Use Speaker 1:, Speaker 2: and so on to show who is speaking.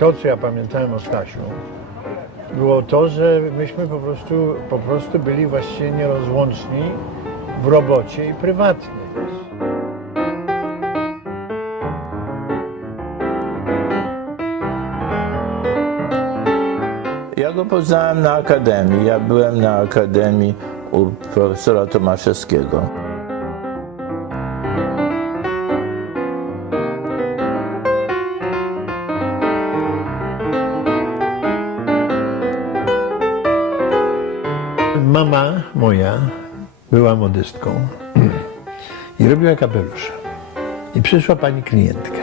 Speaker 1: to, co ja pamiętałem o Stasiu, było to, że myśmy po prostu, po prostu byli właściwie nierozłączni w robocie i prywatnie.
Speaker 2: Ja go poznałem na akademii. Ja byłem na akademii u profesora Tomaszewskiego.
Speaker 1: Mama moja była modystką i robiła kapelusze. I przyszła pani klientka.